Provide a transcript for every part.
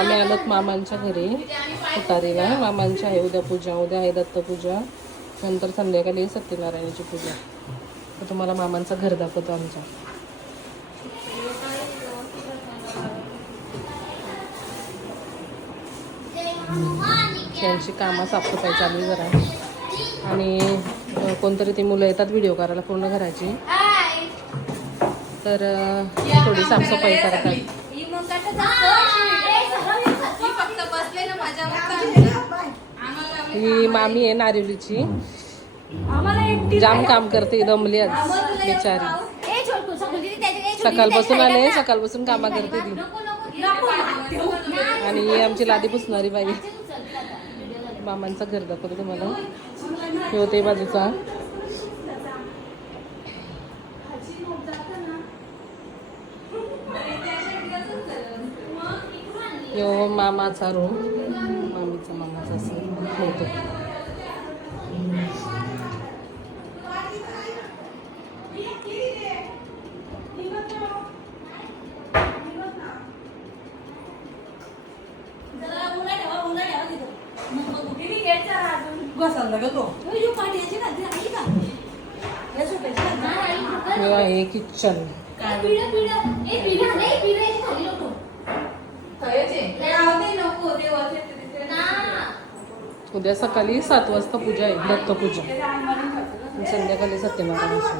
आम्ही आलोत मामांच्या घरी उतारीला. मामांच्या आहे उद्या पूजा, उद्या आहे दत्तपूजा, नंतर संध्याकाळी सत्यनारायणाची पूजा. तर तुम्हाला मामांचं घर दाखवतो आमच्या. त्यांची कामं साफसफाई चालू आहे जरा. आणि कोणतरी ती मुलं येतात व्हिडिओ करायला पूर्ण घराची, तर थोडी साफसफाई करतात. ही मामी आहे नारिवलीची, जाम काम करते, दमली आज बिचारी. सकाळपासून आले, सकाळपासून कामा करते ती. आणि ही आमची लादी पुसणारी बाई. मामांचं घर दाखवतो तुम्हाला. हे होते बाजूचा. यो मामाचा रूम, मामीचा मामाचा असं होतं. हे किचन. उद्या सकाळी 7 वाजता पूजा आहे, दत्तपूजा. संध्याकाळी सत्यनारायणाची.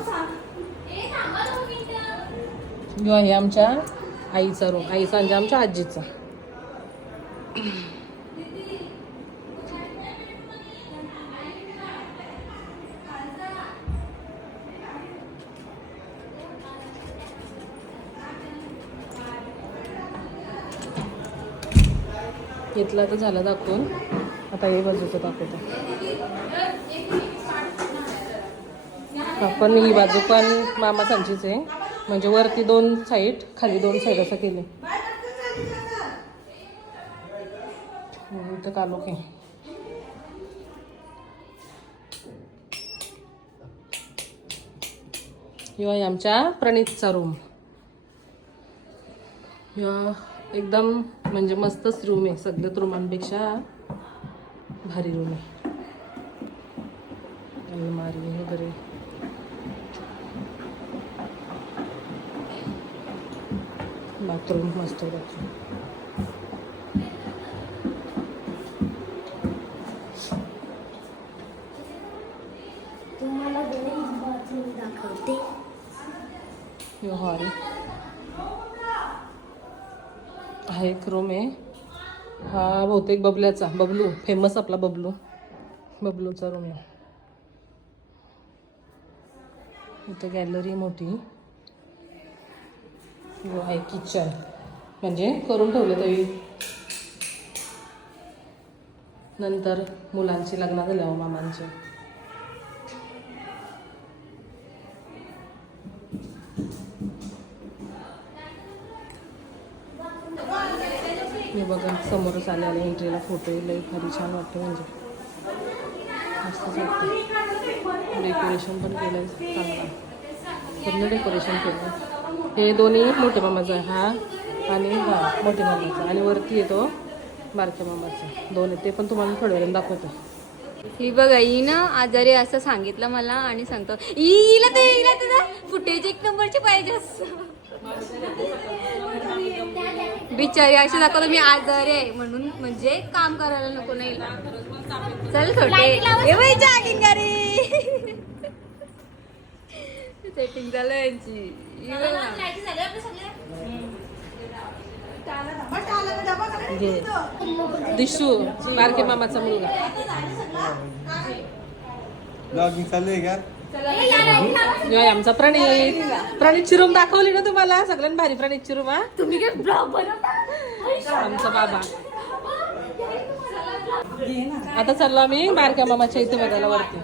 जो आहे आमच्या आईचा रूम, आईचा म्हणजे आमच्या आजीचा. घेतला तर झाला दाखवून. आता हे बाजूचं दाखवतो. आपण ही बाजू पण मामा सांचीच आहे, म्हणजे वरती 2 साईड, खाली 2 साईड असं केले. इथं कालो की ह्यो आहे आमच्या प्रणीतचा रूम. ह्यो एकदम म्हणजे मस्तच रूम आहे, सगळ्यात रूमांपेक्षा भारी रूम आहे. अलमारी वगैरे. बाथरूम मस्त बाथरूम. तुम्हाला बाथरूम दाखवते. ह्यो हॉल हा एक रूम आहे. हा बहुतेक बबल्याचा, बबलू फेमस आपला बबलूचा रूम आहे. इथं गॅलरी मोठी. ह्यो आहे किचन, म्हणजे करून ठेवले तरी. नंतर मुलांची लग्न झाल्यावर मामांचे. हे बघा समोरच आलेले एंट्रीला फोटो लई भारी छान वाटतं, म्हणजे मस्तच वाटतं. डेकोरेशन पण केलं चांगलं, पूर्ण डेकोरेशन केलं. हे दोन्ही मोठ्या मामाचं आहे, हा आणि हा मोठ्या मामाचा, आणि वरती येतो बारक्या मामाचा. 2 आहेत, ते पण तुम्हाला थोड्या वेळाने दाखवतो. ही बघा, ही ना आजारी असं सांगितलं मला, आणि सांगतो हिला तुझा फुटेज 1 नंबरची पाहिजे. बिचारी अशी दाखवतो मी आजारी आहे म्हणून, म्हणजे काम करायला नको नाही. चल थोडे जॉगिंग करी. सेटिंग झालं यांची. दिशू बारके मामाचा मुलगा. आमचा प्रणीतची रूम दाखवली ना तुम्हाला, सगळ्यांना भारी प्रणीतची रूम. हा तुम्ही काय ब्लॉग बनवता? आमचा बाबा. आता चाललो आम्ही बारक्या मामाच्या इथे बघायला वरती.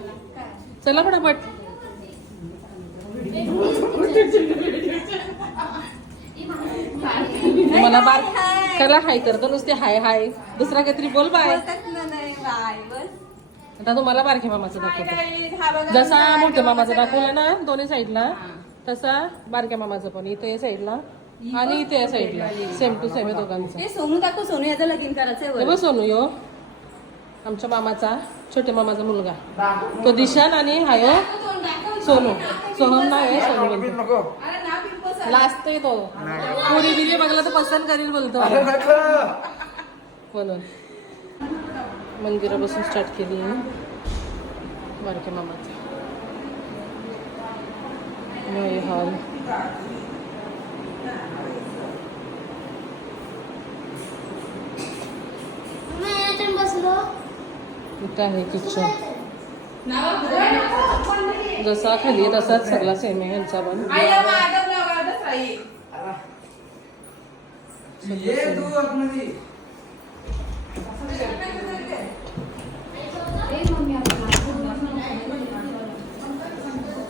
चला पटापट. मला बारक्याला हाय करतो नुसते, हाय हाय, दुसरा काहीतरी बोल बाय. आता तुम्हाला बारक्या मामाचं दाखवतो. जसा मोठ्या मामाचं दाखवलं ना दोन्ही साईडला, तसा बारक्या मामाचं पण इथे साईडला आणि इथे या साईडला सेम टू सेम आहे दोघांचं. हे सोनू दाखव, सोनू याचं लगीन करायचंय हे वर. बघ सोनू यो आमच्या मामाचा छोट्या मामाचा मुलगा तो दिशान आणि हायो सोनू. सोहम नाव आहे, सोनू बोलतो. लास्ट आहे तो. पुरी बिरी बघला तर पसंत करील बोलतो म्हणून. मंदिरापासून स्टार्ट केली बारक्या मामाचा हॉल. बसलो इथं आहे किचन. जसा खाली आहे तसाच सगळा सेम आहे यांचा पण.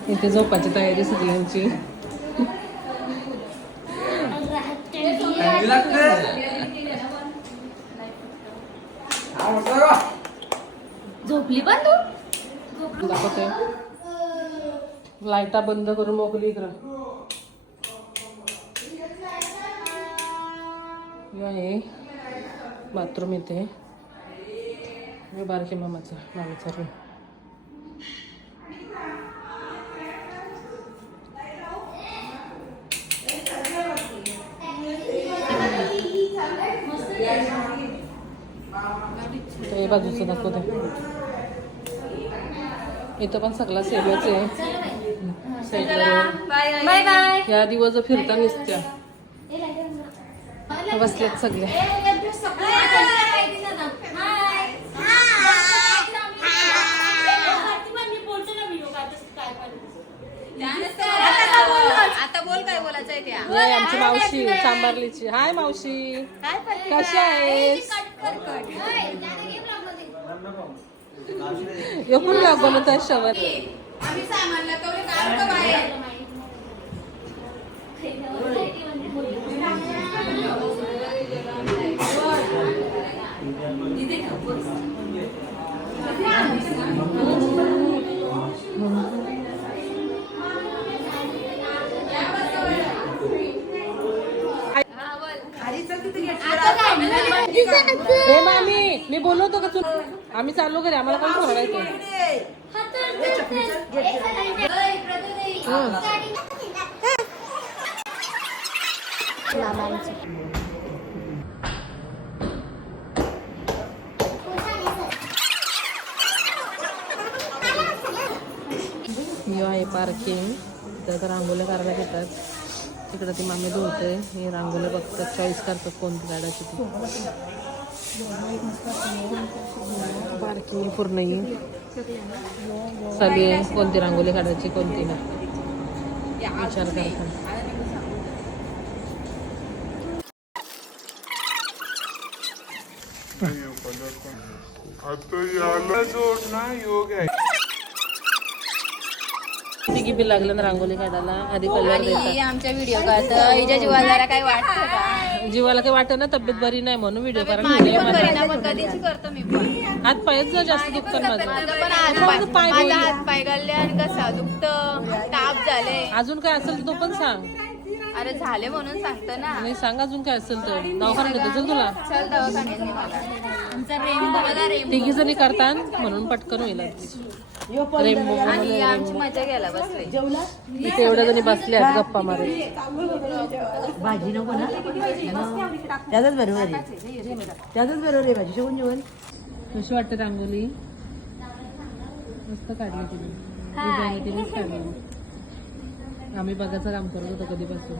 इथे झोपाची तयारी सगळ्यांची. झोपली पण तू? दाखवते लाईटा बंद करून मोकली इकडं. हे बाथरूम इथे. हे बारके मामाचा रूम. हे बाजूचं दाखवते. इथं पण सगळा सेमच आहे. साईडला बाय बाय. या दिवस फिरता निसत्या बसल्यात सगळे. आता बोल काय बोलायचंय त्या. हे आमची मावशी सांबारलीची. हाय मावशी, कशी आहेस? येऊन का बनवत आहे शवर. आम्ही सामानला तेवढे काढतो बाहेर. हे मामी मी बोलवतो का तू. आम्ही चाललो घरी, आम्हाला कोण सोडायचं. आहे पार्किंग. तर रांगोळ्या करायला घेतात. तिकडं ती मामी धुवते. हे रांगोळ्या बघतात, चॉईस करतात कोणती काढायची ती. पार्किंग पूर्ण चालू आहे. कोणती रांगोळी काढायची कोणती नाही विचार करतात. आता याला जोडणं योग आहे. तिघी बी लागलं ना रांगोळी काढायला. आधी कलर आणि देतात. आमच्या व्हिडिओ काढतं. हिच्या जीवाला जरा काही वाटतं का? जीवाला काही वाटत ना, तब्येत बरी नाही म्हणून व्हिडिओ करायला माझी घेऊया पण मला. करीना, पण कधीची करतो मी पण. हात पायच जा जास्त दुखतात माझं. माझं पण हात-पाय, माझा हात पाय गळले आणि कसा दुखतं, ताप झाले. अजून काय असेल तर तो पण सांग. अरे झाले म्हणून सांगतो ना. नाही सांग अजून काय असेल तर. दवाखान्यात घेतो चल तुला. चल दवाखान्यात नाही मला. आमचा रेमबो मला रेमबो. तिघी जणी करतात म्हणून पटकन होईल. रेमबो आणि आमची मजा घ्यायला बसले. इथे एवढ्या जणी बसल्यात गप्पा मारत. भाजी नको ना त्याचाच बरोबर आहे. त्याचाच बरोबर आहे भाजी जेवण जेवण. कशी वाटते रांगोळी? मस्त काढली तिने. डिझाईन तिनेच काढली. आम्ही बघायचं काम करत होतो कधीपासून.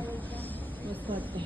मस्त वाटते.